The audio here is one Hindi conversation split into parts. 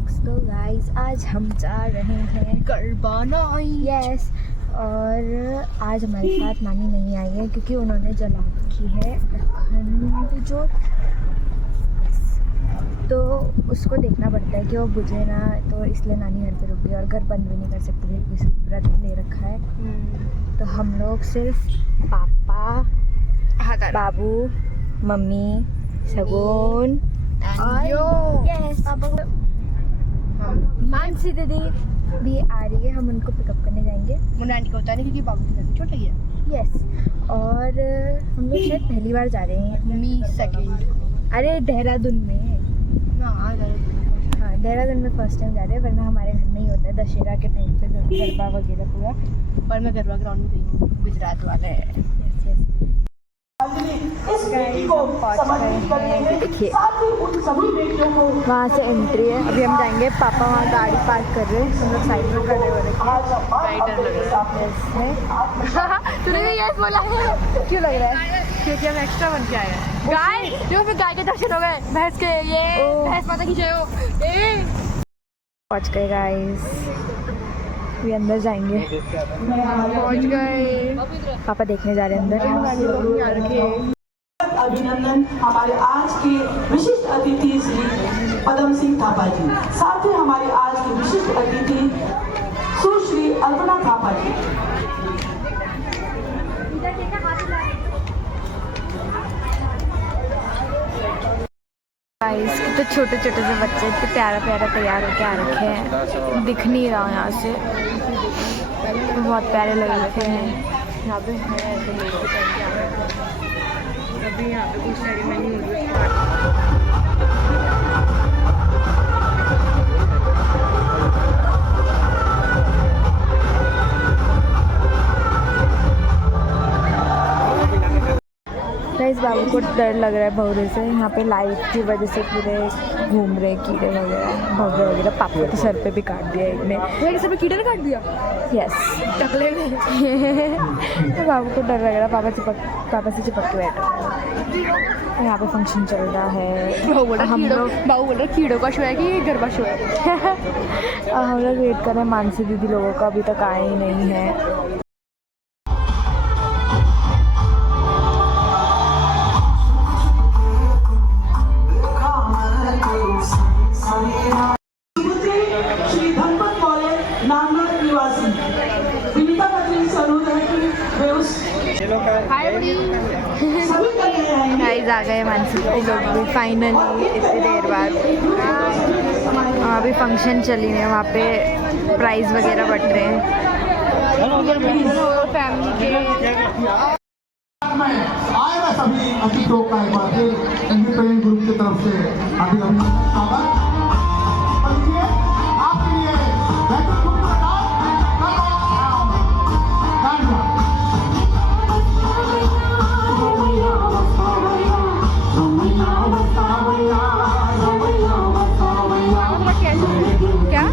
व्लॉग्स। तो गाइस आज हम जा रहे हैं करबाना। यस, और आज हमारे साथ नानी नहीं आई है क्योंकि उन्होंने जला रखी है अखंड जोत, तो उसको देखना पड़ता है कि वो बुझे ना, तो इसलिए नानी घर पे रुक गई और घर बंद भी नहीं कर सकती थी क्योंकि व्रत ले रखा है। तो हम लोग सिर्फ पापा, बाबू, मम्मी, सगुन और यस मानसी दीदी भी आ रही है। हम उनको पिकअप करने जाएंगे। मुन्ना आंटी को होता नहीं क्योंकि बाबू की नदी छोटा ही है। यस, और हम लोग शायद पहली बार जा रहे हैं। Mummy second. अरे देहरादून में, हाँ देहरादून में फर्स्ट टाइम जा रहे हैं, वरना हमारे घर में ही होता है दशहरा के टाइम पे गरबा वगैरह पूरा। पर मैं गरबा ग्राउंड में गई हूँ, गुजरात वाला है। देखिए वहाँ से एंट्री है। अभी हम जाएंगे, पापा वहाँ गाड़ी पार्क कर रहे हैं, हम लोग साइड में खड़े हो रहे हैं। डर लग रहा है। तूने भी यस बोला है? क्यों लग रहा है? क्योंकि हम एक्स्ट्रा बन के आए हैं। गाय जो फिर गाय के दर्शन हो गए, भैंस के, ये भैंस माता की जय हो। पहुँच गए गाइस, अभी अंदर जाएंगे। पहुँच गए। पापा देखने जा रहे हैं अंदर। अभिनंदन हमारे आज के विशिष्ट अतिथि श्री पदम सिंह थापा जी, साथ ही हमारे आज के विशिष्ट अतिथि सुश्री अल्पना थापा जी। गाइस तो छोटे छोटे से बच्चे इतने प्यारा प्यारा तैयार होके आ रखे हैं, दिख नहीं रहा यहाँ से, बहुत प्यारे लग रखे हैं। यहाँ पे है अभी यहाँ पे कुछ सेरेमनी हो रही है। गाइस बाबू को डर लग रहा है भौरे से, यहाँ पे लाइट की वजह से पूरे घूम रहे कीड़े वगैरह, भौरे वगैरह। पापा के सर पे भी काट दिया एक ने। मेरे सर पे कीड़े ने काट दिया? यस, टकले में। तो बाबू को डर लग रहा है, पापा से चिपक के बैठा। यहाँ पे फंक्शन चल रहा है। बाबू बोल रहा कीड़ों का शो है कि गरबा शो है। हम लोग वेट कर रहे हैं मानसी दीदी लोगों का, अभी तक आए ही नहीं है। श्री धनपत कॉलेज नामनाथ निवासी विनीता पत्नी सरूद है कि वे उस सभी करने आएंगे। गाइस आ गए मानसी दीदी लोग भी फाइनली, इतनी देर बाद। वहाँ भी फंक्शन चली है, वहाँ पे प्राइज वगैरह बट रहे हैं। फैमिली के आए मैं सभी अतिथियों का एक बार फिर इंडिपेंडेंट ग्रुप की तरफ से अभिनंदन। आपके लिए क्या?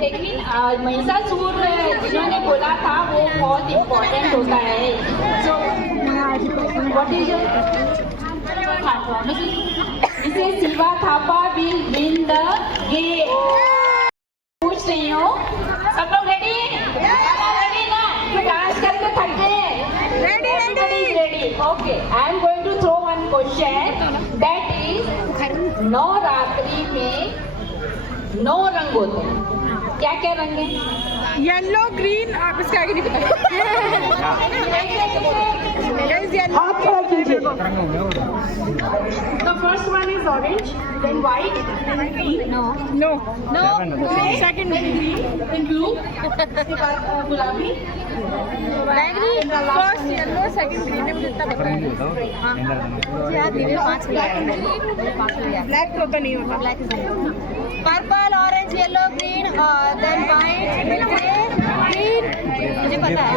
लेकिन महिषासुर जिन्होंने बोला था वो बहुत इम्पोर्टेंट होता है। So what is Mrs Shiva Thapa will win the game. पूछ रही हूँ, सब लोग रेडी? रेडी ना? डांस करके थक गए? Ready. Okay, I am going to throw one question that is Navratri में 9 रंग होते हैं, क्या क्या रंग है? येलो ग्रीन, आप इसका आगे नहीं पता। हाथ खड़ा कीजिए। The first one is orange, then white, then green, no second then blue, उसके बाद गुलाबी, फर्स्ट येलो सेकंड ग्रीन है, मुझे इतना पता है। ब्लैक तो नहीं होता। Purple, orange, yellow, green, then white, green, मुझे पता है।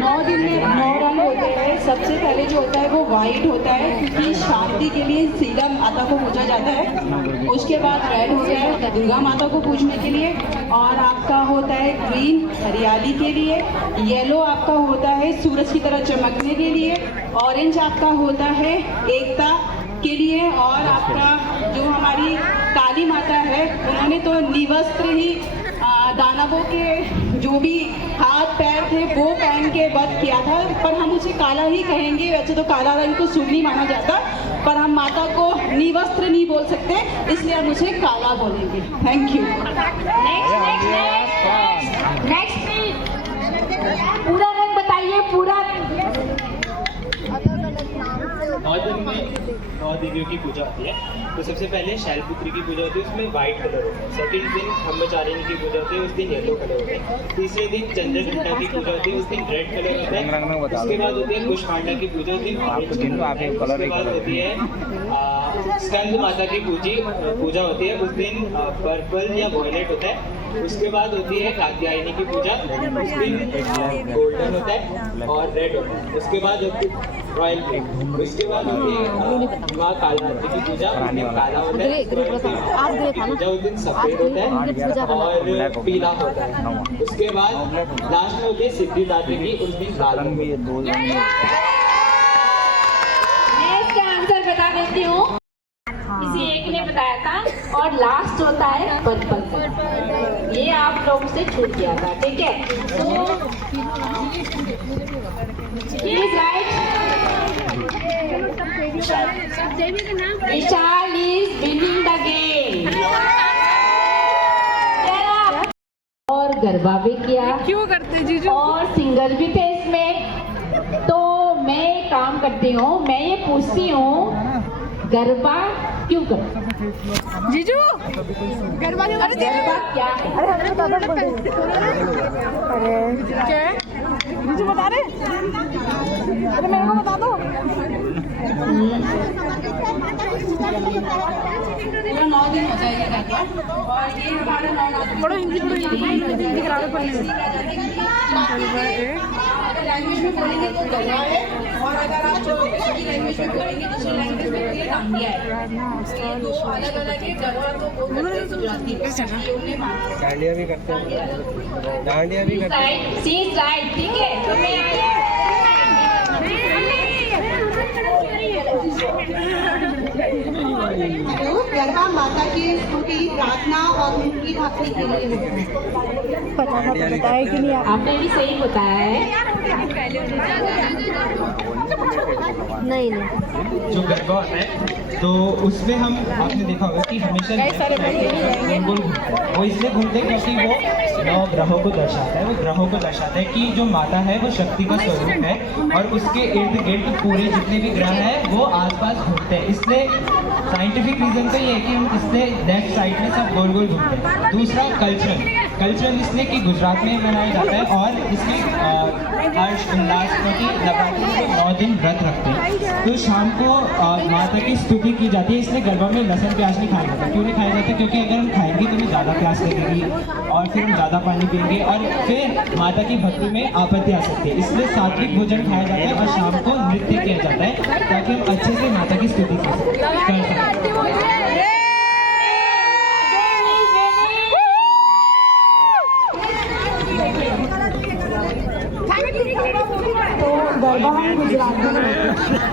9 दिन में 9 रंग होते हैं। सबसे पहले जो होता है वो वाइट होता है, क्योंकि शांति के लिए सीता माता को पूजा जाता है। उसके बाद रेड होता है दुर्गा माता को पूजने के लिए, और आपका होता है ग्रीन हरियाली के लिए, येलो आपका होता है सूरज की तरह चमकने के लिए, ऑरेंज आपका होता है एकता के लिए, और आपका जो हमारी काली माता है उन्होंने तो निवस्त्र ही दानवों के जो भी हाथ पैर थे वो पहन के वध किया था, पर हम उसे काला ही कहेंगे। वैसे तो काला रंग तो शुभ नहीं माना जाता, पर हम माता को निवस्त्र नहीं बोल सकते, इसलिए हम उसे काला बोलेंगे। Thank you. नेक्स्ट पूरा रंग बताइए, पूरा। 9 दिन में 9 देवियों की पूजा होती है। तो सबसे पहले शैलपुत्री की पूजा होती है, उसमें व्हाइट कलर होता है। सेकंड दिन ब्रह्मचारिणी की पूजा होती है, उस दिन येलो कलर होता है। तीसरे दिन चंद्रघंटा की पूजा होती है, उस दिन रेड कलर होता है। उसके बाद होती है कुष्मांडा की पूजा होती है, उसके बाद होती है स्कंद माता की पूजा होती है, उस दिन पर्पल या वॉयलेट होता है। उसके बाद होती है कात्यायनी की पूजा, उस दिन गोल्डन होता है और रेड होता है। उसके बाद होती है रॉयल पिंक। उसके बाद होती है माँ कालरात्रि की पूजा, उस दिन काला होता है। पूजा उस दिन सफेद होता है और पीला होता है। उसके बाद लास्ट में होती है सिद्धिदात्री की, उस दिन लाल होता है। मैं इसका आंसर बता देती हूँ, किसी एक ने बताया था। और लास्ट होता है पर्पल, ये आप लोग से छूट गया था, ठीक है? तो right, Vishal is winning the game. और गरबा भी किया, क्यों करते जीजू? और सिंगर भी थे इसमें। तो मैं एक काम करती हूँ, मैं ये पूछती हूँ, गरबा क्यों करते? जीजू गरबा क्यों करते? गरबा क्या है? क्या है? जीजू बता रहे? अरे मेरे को बता दो। 9 दिन हो जाएगा गरबा, और ये हमारा नवरात्रि पढ़ो हिंदी करा दो पढ़ने। लैंग्वेज में बोलेंगे तो गरबा है, और अगर आप दूसरी लैंग्वेज में बोलेंगे दूसरी लैंग्वेज में तो दांडिया है। तो अलग अलग है, गरबा तो वो करते हैं गुजराती में, डांडिया भी करते हैं, डांडिया भी करते हैं। सी इज राइट, ठीक है? तो मैं गरबा माता की स्तुति, प्रार्थना और उनकी भक्ति के लिए है। बताया कि नहीं आप? आपने भी सही बताया है। नहीं जो गरबा होता है तो उसमें हम आपने देखा होगा कि हमेशा गोल वो इसलिए घूमते हैं क्योंकि वो 9 ग्रहों को दर्शाता है। वो ग्रहों को दर्शाता है कि जो माता है वो शक्ति का स्वरूप है, और उसके इर्द गिर्द पूरे जितने भी ग्रह हैं वो आसपास घूमते हैं। इसलिए साइंटिफिक रीजन तो ये है कि हम इसलिए लेफ्ट साइड में सब गोल गोल घूमते हैं। दूसरा कल्चरल इसलिए कि गुजरात में मनाया जाता है, और इसमें हर्ष उल्लास क्योंकि नवरात्रि में 9 दिन व्रत रखते हैं। तो शाम को माता की स्तुति की जाती है, इसलिए गरबा में लहसुन प्याज नहीं खाया जाता। क्यों नहीं खाया जाता? क्योंकि अगर हम खाएंगे तो हमें ज़्यादा प्यास लगेगी, और फिर हम ज़्यादा पानी पिएंगे, और फिर माता की भक्ति में आपत्ति आ सकती है। इसलिए सात्विक भोजन खाया जाता है, और शाम को नृत्य किया जाता है ताकि हम अच्छे से माता की स्तुति कर सकें। तो गरबा हम गुजराती में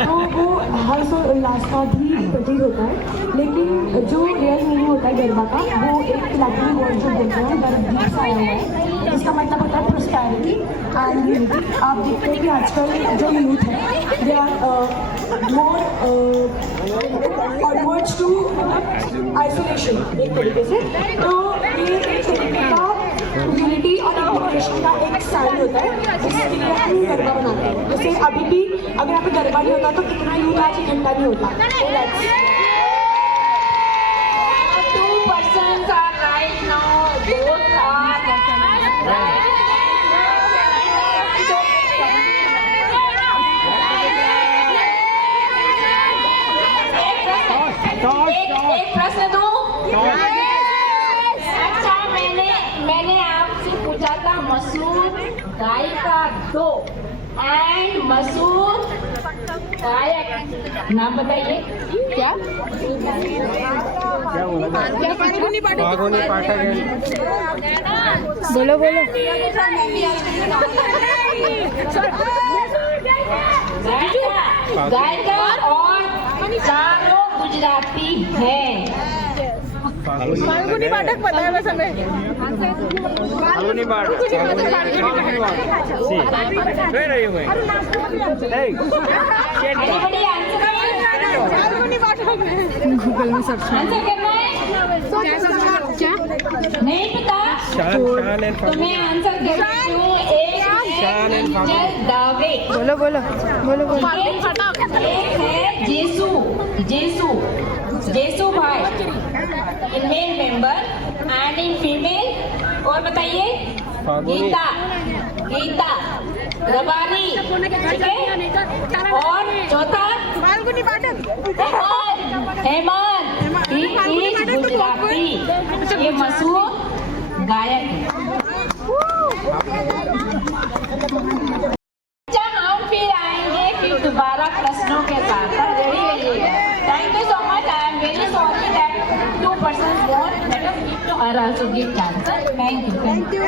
तो वो हर्ष और उल्लास का भी प्रतीक होता है, लेकिन जो रियल मीनिंग होता है गरबा का वो एक लैटिन वर्ड जो बोलते हैं गरबा से आया हुआ है, इसका मतलब होता है प्रोस्पेरिटी एंड यूनिटी। आप देखते हैं कि आजकल जो यूथ है they are more onwards to isolation एक तरीके से, तो ये एक तरीके का यूनिटी और इंटीग्रेशन का एक साइन होता है जिसके लिए हम गरबा बनाते हैं। जैसे अभी भी अगर यहाँ पे गरबा नहीं होता तो कितना यूथ आज इकट्ठा नहीं होता। तो 2 persons are right now. Both are एक प्रश्न दूं? अच्छा, मैंने आपसे पूछा था मसूर गाय का दो एंड मसूर गायक नाम बताइए क्या? फाल्गुनी पाठक है। बोलो बोलो। गायिका और चारों गुजराती है। फाल्गुनी पाठक पता है बस हमें। Falguni Pathak Anybody answer? Google में सर्च आंसर करना है? क्या? नहीं पता? तो मैं आंसर करती हूँ। एक है एंजल दावे, बोलो बोलो बोलो बोलो। एक है जेसू भाई in male member and in female. और बताइए? गीता रबारी, ठीक है? और चौथा फाल्गुनी पाठक। हेमंत, he is गुजराती, ये मशहूर गायक है। अच्छा, हम फिर आएंगे फिर दोबारा प्रश्नों के साथ। रेडी रहिएगा। Thank you so much. I am very sorry that 2 persons won. Let us give to her also give chance. Thank you.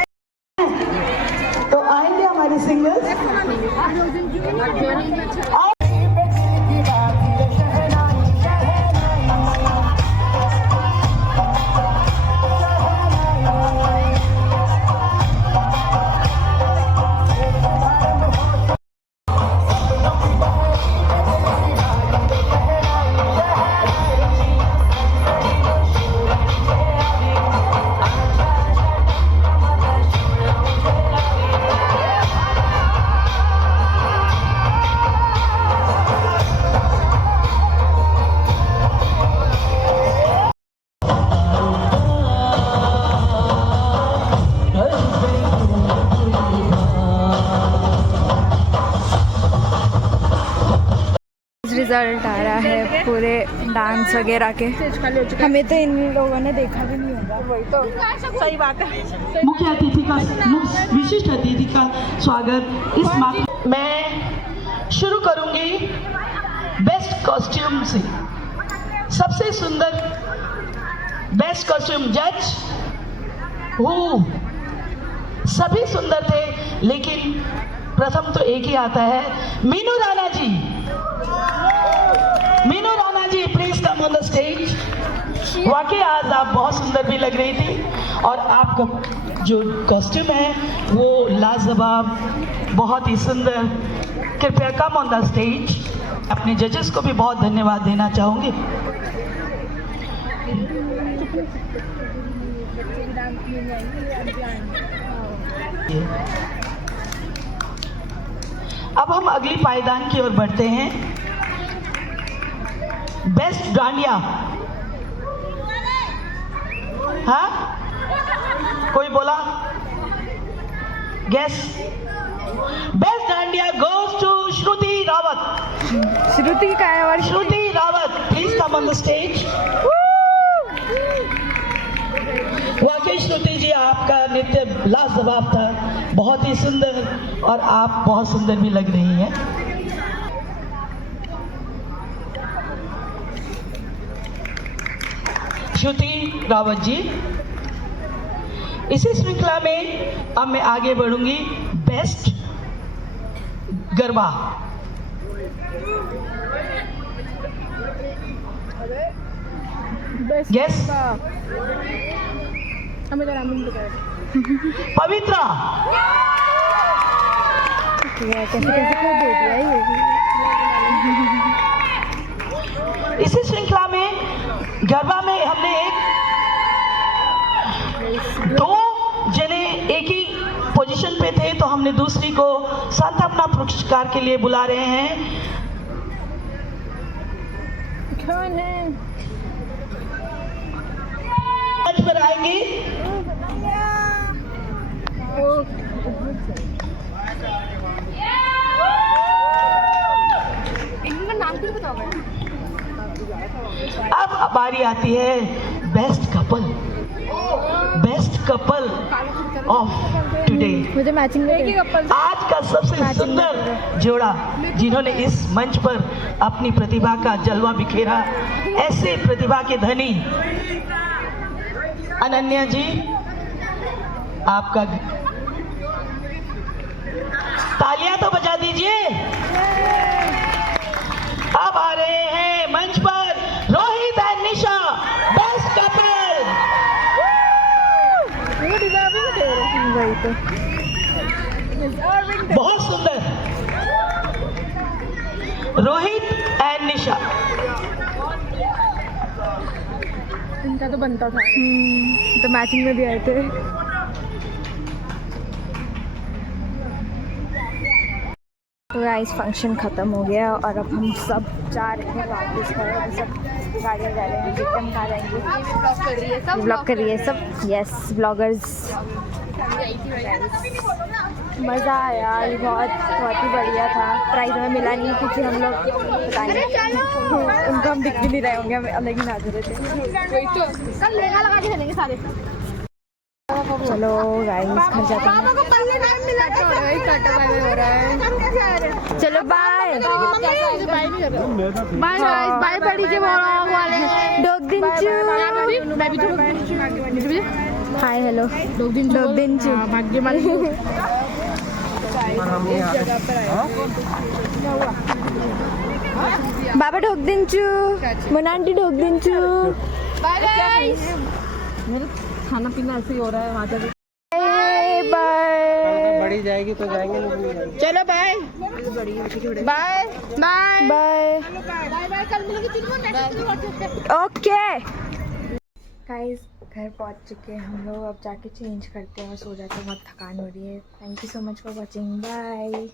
तो आएंगे हमारे सिंगर्स। रिजल्ट आ रहा है पूरे डांस वगैरह के। हमें तो इन लोगों ने देखा भी नहीं होगा। वही तो सही बात है। मुख्य अतिथि का विशिष्ट अतिथि का स्वागत इस मैं शुरू करूंगी बेस्ट कॉस्ट्यूम से। सबसे सुंदर बेस्ट कॉस्ट्यूम जज सभी सुंदर थे, लेकिन प्रथम तो एक ही आता है, Meenu Rana ji. Meenu Rana ji, please come on the stage. वाकई आज आप बहुत सुंदर भी लग रही थी और आपका जो कॉस्ट्यूम है वो लाजवाब, बहुत ही सुंदर। कृपया कम ऑन द स्टेज। अपने जजेस को भी बहुत धन्यवाद देना चाहूँगी। अब हम अगली पायदान की ओर बढ़ते हैं। बेस्ट डांडिया, हाँ कोई बोला? Guess. Best dandiya goes to Shruti Rawat. Shruti का है और Shruti Rawat, please come on the stage. वाकई श्रुति जी, आपका नृत्य लाजवाब था, बहुत ही सुंदर, और आप बहुत सुंदर भी लग रही हैं। श्रुति रावत जी। इसी श्रृंखला में अब मैं आगे बढ़ूंगी बेस्ट गरबा। यस पवित्रा कैसे कैसे कर दे दिया ये। इसी श्रृंखला में गरबा में हमने दो जने एक ही पोजीशन पे थे, तो हमने दूसरी को सांत्वना पुरस्कार के लिए बुला रहे हैं। कौन है? मंच पर आएंगी अब बारी आती है बेस्ट कपल ऑफ टुडे। मुझे मैचिंग में आज का सबसे सुंदर जोड़ा जिन्होंने इस मंच पर अपनी प्रतिभा का जलवा बिखेरा, ऐसे प्रतिभा के धनी अनन्या जी, आपका तालियां तो बजा दीजिए। अब आ रहे हैं मंच पर Rohit and Nisha, best couple. वही तो बहुत सुंदर रोहित एंड निशा। इनका तो बनता था। तो मैचिंग में भी आए थे। तो गाइस फंक्शन ख़त्म हो गया और अब हम सब जा रहे हैं वापस घर। सब गाड़ियाँ जा रहे हैं। विक्रम कहाँ जाएंगे? ब्लॉग कर रही है सब। ब्लॉग कर रही है सब। Yes bloggers. मज़ा आया, बहुत ही बढ़िया था। प्राइज़ हमें मिला नहीं क्योंकि हम लोग पता नहीं उनको हम दिख भी नहीं रहे होंगे, हम अलग ही नाच रहे थे। वही तो कल लेगा लगा के चलेंगे सारे। चलो गाइस घर जाते हैं। चलो बाय बाय बाय बड़ी के वाले डॉग दिंचू। मैं भी तो हाय हेलो डॉग दिंचू। भाग्य मान बाबा ढोक दिंचू, मनांटी ढोक दिंचू। Bye guys. खाना पीना ऐसे ही हो रहा है वहाँ पे। बाय बड़ी जाएगी तो जाएंगे नहीं। चलो बाय बाय बाय बाय। कल मिलेंगे। ओके गाइस घर पहुँच चुके हैं हम लोग। अब जाके चेंज करते हैं और सो जाते हैं, बहुत थकान हो रही है। Thank you so much for watching. Bye.